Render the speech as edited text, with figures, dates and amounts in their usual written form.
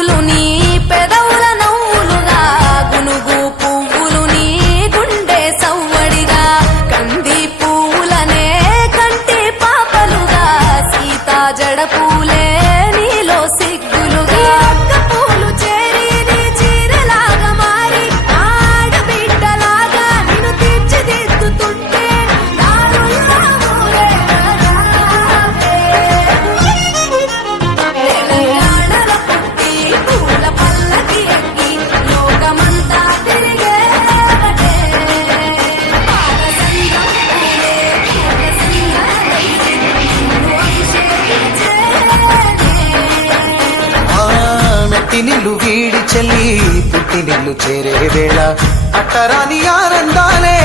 పువ్వులు నీ పెదవుల నవ్వులుగా గునుగు పువ్వులు నీ గుండె సవ్వడిగా కంది పువ్వులనే కంటి పాపలుగా సీతా జడ పూలే నీలో సిగ్గులుగా పూలు చేరి నీ చీరలాగా మారి ఆడబిడ్డలాగా నిన్ను తీర్చిదిద్దుతుంటే నిల్లు వీడి చెల్లి పుట్టి నిల్లు చేరే వేళ అట్టరాని ఆనందాలే